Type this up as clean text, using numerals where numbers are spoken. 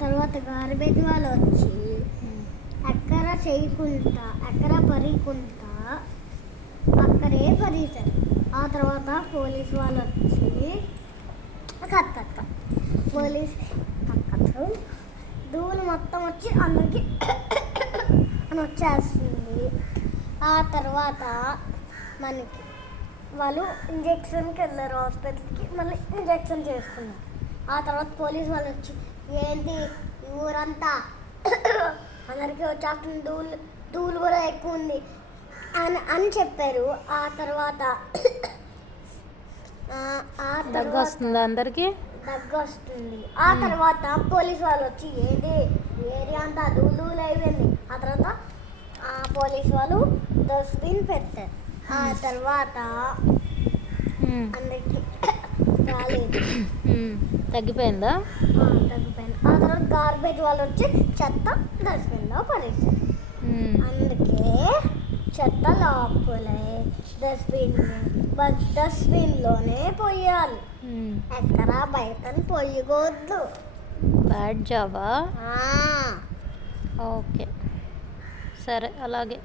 తర్వాత గార్బేజ్ వాళ్ళు వచ్చి ఎక్కర చేయకుండా ఎక్కర పరీకుంటా అక్కడే పరీశారు. ఆ తర్వాత పోలీస్ వాళ్ళు వచ్చి కక్క పోలీస్ కక్కతో ధూళి మొత్తం వచ్చి అందరికి అని వచ్చేస్తుంది. ఆ తర్వాత మనకి వాళ్ళు ఇంజెక్షన్కి వెళ్ళారు హాస్పిటల్కి, మళ్ళీ ఇంజెక్షన్ చేసుకున్నారు. ఆ తర్వాత పోలీస్ వాళ్ళు వచ్చి ఏంటి ఊరంతా అందరికీ వచ్చేస్తుంది, ధూళి కూడా ఎక్కువ ఉంది అని చెప్పారు. ఆ తర్వాత దగ్గు వస్తుంది, అందరికి దగ్గు వస్తుంది. ఆ తర్వాత పోలీస్ వాళ్ళు వచ్చి ఏంటి ఏరియా అంతా ధూళి అయిపోయింది. ఆ తర్వాత పోలీస్ వాళ్ళు డస్ట్బిన్ పెట్టారు. ఆ తర్వాత అందరికి రాలేదు, తగ్గిపోయిందా? తగ్గిపోయింది. ఆ తర్వాత గార్బేజ్ వాళ్ళు వచ్చి చెత్త డస్ట్బిన్లో పడేసారు. అందుకే చెత్త లోపలే డస్ట్బిన్లోనే పోయాలి, ఎక్కడ బయట పోయకూడదు. బ్యాడ్ జాబా? ఓకే, సరే అలాగే.